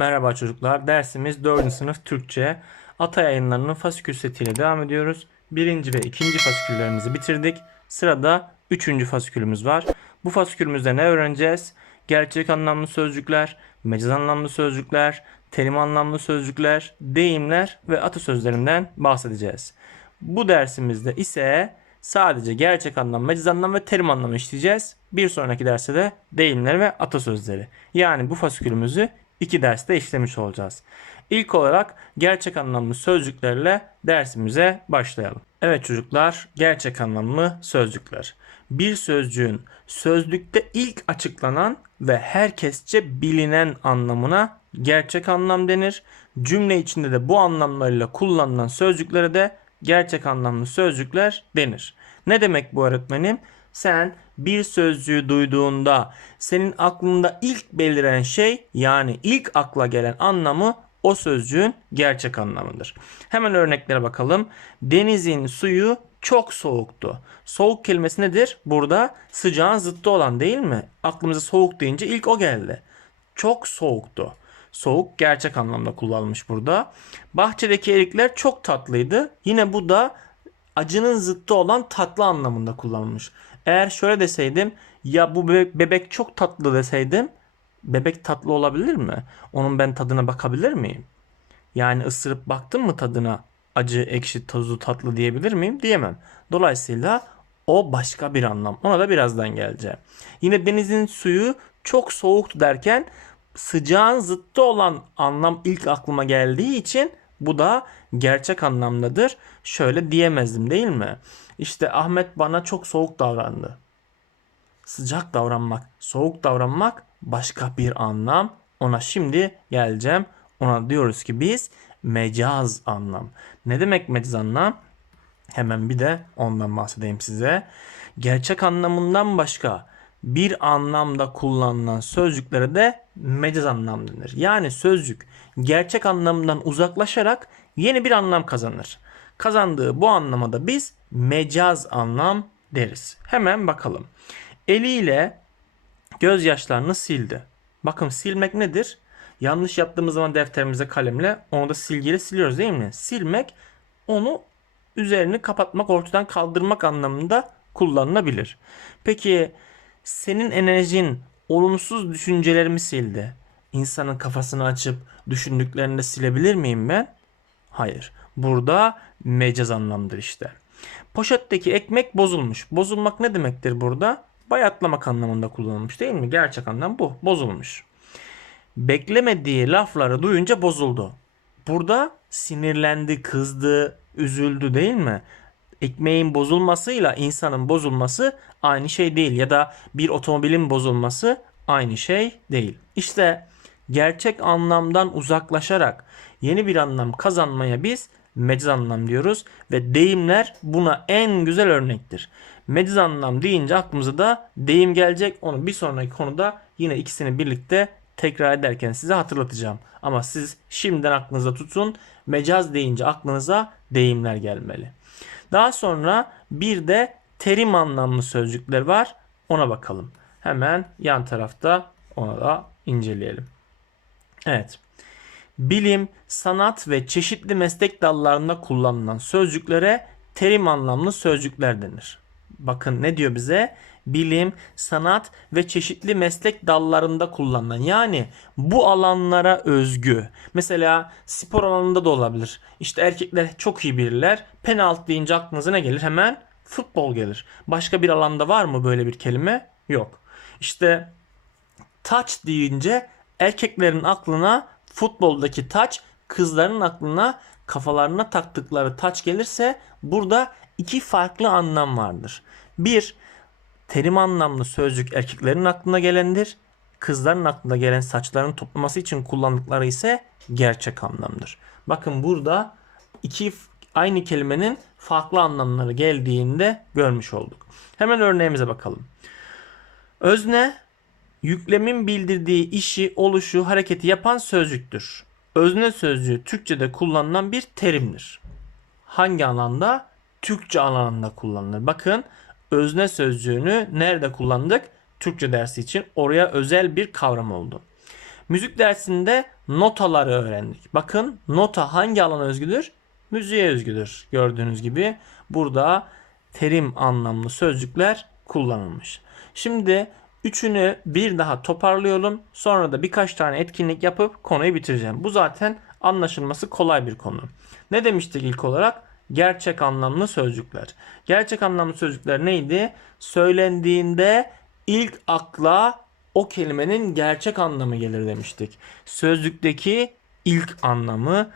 Merhaba çocuklar. Dersimiz 4. sınıf Türkçe. Ata yayınlarının fasikül setiyle devam ediyoruz. Birinci ve ikinci fasiküllerimizi bitirdik. Sırada üçüncü fasikülümüz var. Bu fasikülümüzde ne öğreneceğiz? Gerçek anlamlı sözcükler, mecaz anlamlı sözcükler, terim anlamlı sözcükler, deyimler ve atasözlerinden bahsedeceğiz. Bu dersimizde ise sadece gerçek anlam, mecaz anlam ve terim anlamı işleyeceğiz. Bir sonraki derste de deyimler ve atasözleri. Yani bu fasikülümüzü iki derste işlemiş olacağız. İlk olarak gerçek anlamlı sözcüklerle dersimize başlayalım. Evet çocuklar, gerçek anlamlı sözcükler. Bir sözcüğün sözlükte ilk açıklanan ve herkesçe bilinen anlamına gerçek anlam denir. Cümle içinde de bu anlamlarıyla kullanılan sözcüklere de gerçek anlamlı sözcükler denir. Ne demek bu öğretmenim? Sen bir sözcüğü duyduğunda senin aklında ilk beliren şey yani ilk akla gelen anlamı o sözcüğün gerçek anlamıdır. Hemen örneklere bakalım. Denizin suyu çok soğuktu. Soğuk kelimesi nedir? Burada sıcağın zıttı olan değil mi? Aklımıza soğuk deyince ilk o geldi. Çok soğuktu. Soğuk gerçek anlamda kullanılmış burada. Bahçedeki erikler çok tatlıydı. Yine bu da acının zıttı olan tatlı anlamında kullanılmış. Eğer şöyle deseydim ya bu bebek, çok tatlı deseydim bebek tatlı olabilir mi? Onun ben tadına bakabilir miyim? Yani ısırıp baktım mı tadına acı, ekşi, tuzlu, tatlı diyebilir miyim? Diyemem. Dolayısıyla o başka bir anlam. Ona da birazdan geleceğim. Yine denizin suyu çok soğuktu derken sıcağın zıttı olan anlam ilk aklıma geldiği için bu da gerçek anlamdadır. Şöyle diyemezdim değil mi? İşte Ahmet bana çok soğuk davrandı. Sıcak davranmak, soğuk davranmak başka bir anlam. Ona şimdi geleceğim. Ona diyoruz ki biz mecaz anlam. Ne demek mecaz anlam? Hemen bir de ondan bahsedeyim size. Gerçek anlamından başka bir anlamda kullanılan sözcüklere de mecaz anlam denir. Yani sözcük gerçek anlamından uzaklaşarak yeni bir anlam kazanır. Kazandığı bu anlama da biz mecaz anlam deriz. Hemen bakalım. Eliyle gözyaşlarını sildi. Bakın silmek nedir? Yanlış yaptığımız zaman defterimize kalemle onu da silgiyle siliyoruz değil mi? Silmek onu üzerini kapatmak, ortadan kaldırmak anlamında kullanılabilir. Peki senin enerjin olumsuz düşüncelerimi sildi. İnsanın kafasını açıp düşündüklerini de silebilir miyim ben? Hayır. Burada mecaz anlamdır işte. Poşetteki ekmek bozulmuş. Bozulmak ne demektir burada? Bayatlamak anlamında kullanılmış değil mi? Gerçek anlam bu. Bozulmuş. Beklemediği lafları duyunca bozuldu. Burada sinirlendi, kızdı, üzüldü değil mi? Ekmeğin bozulmasıyla insanın bozulması aynı şey değil ya da bir otomobilin bozulması aynı şey değil. İşte gerçek anlamdan uzaklaşarak yeni bir anlam kazanmaya biz mecaz anlam diyoruz ve deyimler buna en güzel örnektir. Mecaz anlam deyince aklımıza da deyim gelecek. Onu bir sonraki konuda yine ikisini birlikte tekrar ederken size hatırlatacağım. Ama siz şimdiden aklınıza tutun. Mecaz deyince aklınıza deyimler gelmeli. Daha sonra bir de terim anlamlı sözcükler var. Ona bakalım. Hemen yan tarafta ona da inceleyelim. Evet. Bilim, sanat ve çeşitli meslek dallarında kullanılan sözcüklere terim anlamlı sözcükler denir. Bakın ne diyor bize? Bilim, sanat ve çeşitli meslek dallarında kullanılan yani bu alanlara özgü. Mesela spor alanında da olabilir. İşte erkekler çok iyi bilirler. Penaltı deyince aklınıza ne gelir? Hemen futbol gelir. Başka bir alanda var mı böyle bir kelime? Yok. İşte touch deyince erkeklerin aklına futboldaki touch, kızların aklına kafalarına taktıkları taç gelirse burada iki farklı anlam vardır. Bir, terim anlamlı sözcük erkeklerin aklına gelendir. Kızların aklına gelen saçlarını toplaması için kullandıkları ise gerçek anlamdır. Bakın burada iki aynı kelimenin farklı anlamları geldiğinde görmüş olduk. Hemen örneğimize bakalım. Özne yüklemin bildirdiği işi, oluşu, hareketi yapan sözcüktür. Özne sözcüğü Türkçe'de kullanılan bir terimdir. Hangi alanda? Türkçe alanında kullanılır. Bakın özne sözcüğünü nerede kullandık? Türkçe dersi için oraya özel bir kavram oldu. Müzik dersinde notaları öğrendik. Bakın nota hangi alana özgüdür? Müziğe özgüdür. Gördüğünüz gibi burada terim anlamlı sözcükler kullanılmış. Şimdi üçünü bir daha toparlayalım. Sonra da birkaç tane etkinlik yapıp konuyu bitireceğim. Bu zaten anlaşılması kolay bir konu. Ne demiştik ilk olarak? Gerçek anlamlı sözcükler. Gerçek anlamlı sözcükler neydi? Söylendiğinde ilk akla o kelimenin gerçek anlamı gelir demiştik. Sözlükteki ilk anlamı,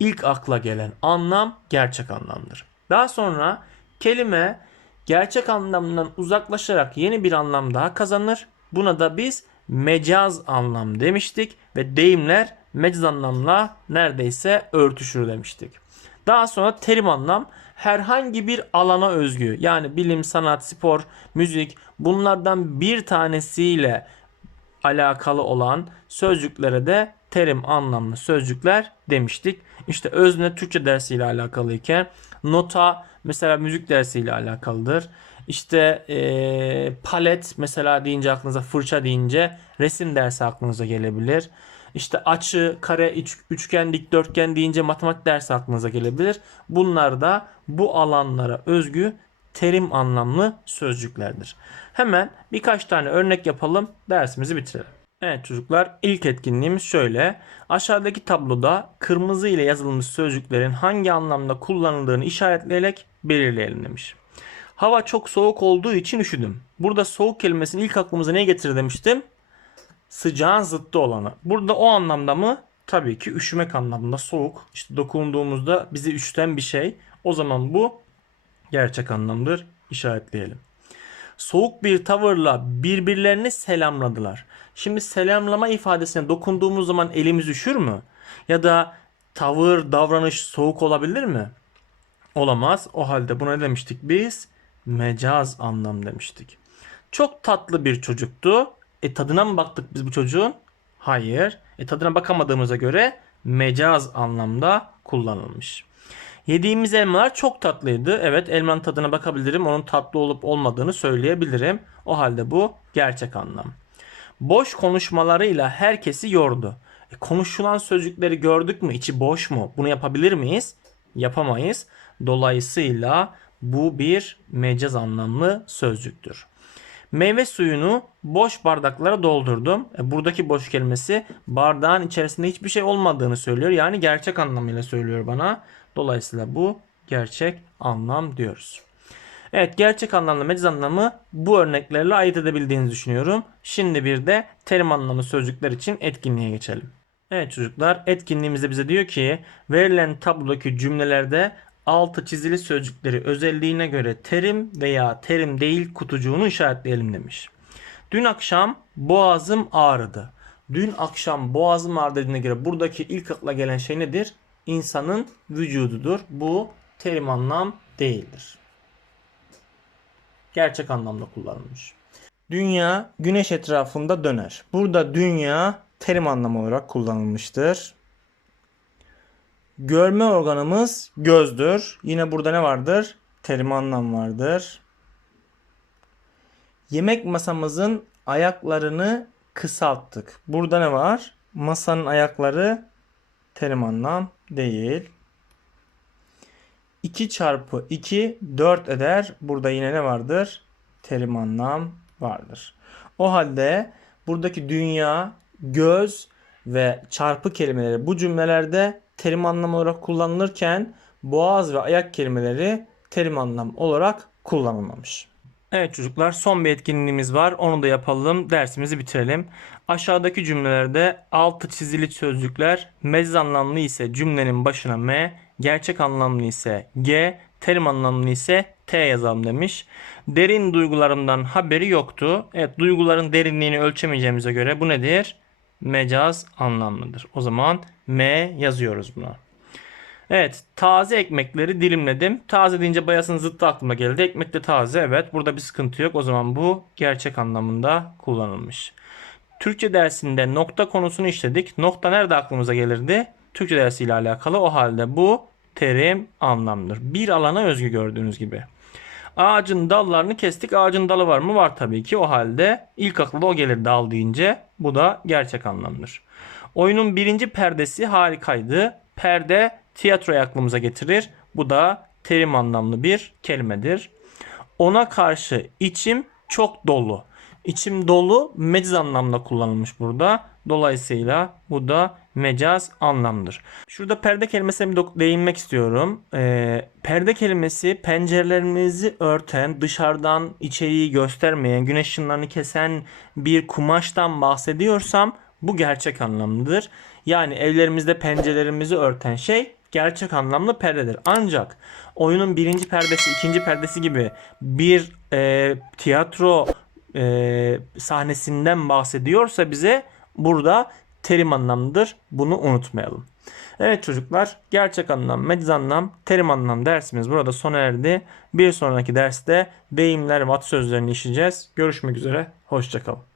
ilk akla gelen anlam gerçek anlamdır. Daha sonra kelime gerçek anlamından uzaklaşarak yeni bir anlam daha kazanır. Buna da biz mecaz anlam demiştik ve deyimler mecaz anlamla neredeyse örtüşür demiştik. Daha sonra terim anlam herhangi bir alana özgü yani bilim, sanat, spor, müzik bunlardan bir tanesiyle alakalı olan sözcüklere de terim anlamlı sözcükler demiştik. İşte özne Türkçe dersiyle alakalıyken nota mesela müzik dersiyle alakalıdır. İşte eee, palet mesela deyince aklınıza fırça deyince resim dersi aklınıza gelebilir. İşte açı, kare, üç- üçgen, dikdörtgen deyince matematik dersi aklınıza gelebilir. Bunlar da bu alanlara özgü terim anlamlı sözcüklerdir. Hemen birkaç tane örnek yapalım, dersimizi bitirelim. Evet çocuklar ilk etkinliğimiz şöyle. Aşağıdaki tabloda kırmızı ile yazılmış sözcüklerin hangi anlamda kullanıldığını işaretleyerek belirleyelim demiş. Hava çok soğuk olduğu için üşüdüm. Burada soğuk kelimesini ilk aklımıza ne getirir demiştim? Sıcağın zıttı olanı. Burada o anlamda mı? Tabii ki üşümek anlamında soğuk. İşte dokunduğumuzda bizi üşüten bir şey. O zaman bu gerçek anlamdır. İşaretleyelim. Soğuk bir tavırla birbirlerini selamladılar. Şimdi selamlama ifadesine dokunduğumuz zaman elimiz üşür mü? Ya da tavır, davranış soğuk olabilir mi? Olamaz. O halde buna ne demiştik biz? Mecaz anlam demiştik. Çok tatlı bir çocuktu. E tadına mı baktık biz bu çocuğun? Hayır. E tadına bakamadığımıza göre mecaz anlamda kullanılmış. Yediğimiz elmalar çok tatlıydı. Evet elmanın tadına bakabilirim. Onun tatlı olup olmadığını söyleyebilirim. O halde bu gerçek anlam. Boş konuşmalarıyla herkesi yordu. E, konuşulan sözcükleri gördük mü? İçi boş mu? Bunu yapabilir miyiz? Yapamayız. Dolayısıyla bu bir mecaz anlamlı sözcüktür. Meyve suyunu boş bardaklara doldurdum. E, buradaki boş kelimesi bardağın içerisinde hiçbir şey olmadığını söylüyor. Yani gerçek anlamıyla söylüyor bana. Dolayısıyla bu gerçek anlam diyoruz. Evet gerçek anlamlı mecaz anlamı bu örneklerle ayırt edebildiğinizi düşünüyorum. Şimdi bir de terim anlamlı sözcükler için etkinliğe geçelim. Evet çocuklar etkinliğimizde bize diyor ki verilen tablodaki cümlelerde altı çizili sözcükleri özelliğine göre terim veya terim değil kutucuğunu işaretleyelim demiş. Dün akşam boğazım ağrıdı. Dün akşam boğazım ağrıdı dediğine göre buradaki ilk akla gelen şey nedir? İnsanın vücududur. Bu terim anlam değildir. Gerçek anlamda kullanılmış. Dünya güneş etrafında döner. Burada dünya terim anlamı olarak kullanılmıştır. Görme organımız gözdür. Yine burada ne vardır? Terim anlam vardır. Yemek masamızın ayaklarını kısalttık. Burada ne var? Masanın ayakları terim anlam değil. 2 çarpı 2 4 eder. Burada yine ne vardır? Terim anlam vardır. O halde buradaki dünya, göz ve çarpı kelimeleri bu cümlelerde terim anlam olarak kullanılırken boğaz ve ayak kelimeleri terim anlam olarak kullanılmamış. Evet çocuklar son bir etkinliğimiz var. Onu da yapalım. Dersimizi bitirelim. Aşağıdaki cümlelerde altı çizili sözcükler mecaz anlamlı ise cümlenin başına M, gerçek anlamlı ise G, terim anlamlı ise T yazalım demiş. Derin duygularımdan haberi yoktu. Evet duyguların derinliğini ölçemeyeceğimize göre bu nedir? Mecaz anlamlıdır. O zaman M yazıyoruz buna. Evet taze ekmekleri dilimledim. Taze deyince bayasının zıttı aklıma geldi. Ekmek de taze evet burada bir sıkıntı yok. O zaman bu gerçek anlamında kullanılmış. Türkçe dersinde nokta konusunu işledik. Nokta nerede aklımıza gelirdi? Türkçe dersiyle alakalı. O halde bu terim anlamdır. Bir alana özgü gördüğünüz gibi. Ağacın dallarını kestik. Ağacın dalı var mı? Var tabii ki. O halde ilk akla o gelir dal deyince. Bu da gerçek anlamdır. Oyunun birinci perdesi harikaydı. Perde tiyatroyu aklımıza getirir. Bu da terim anlamlı bir kelimedir. Ona karşı içim çok dolu. İçim dolu mecaz anlamda kullanılmış burada. Dolayısıyla bu da mecaz anlamdır. Şurada perde kelimesine bir değinmek istiyorum. Ee, perde kelimesi pencerelerimizi örten, dışarıdan içeriği göstermeyen, güneş ışınlarını kesen bir kumaştan bahsediyorsam bu gerçek anlamlıdır. Yani evlerimizde pencerelerimizi örten şey gerçek anlamlı perdedir. Ancak oyunun birinci perdesi, ikinci perdesi gibi bir e, tiyatro e, sahnesinden bahsediyorsa bize burada terim anlamlıdır. Bunu unutmayalım. Evet çocuklar gerçek anlam, mecaz anlam, terim anlam dersimiz burada sona erdi. Bir sonraki derste deyimler ve atasözlerini işleyeceğiz. Görüşmek üzere. Hoşçakalın.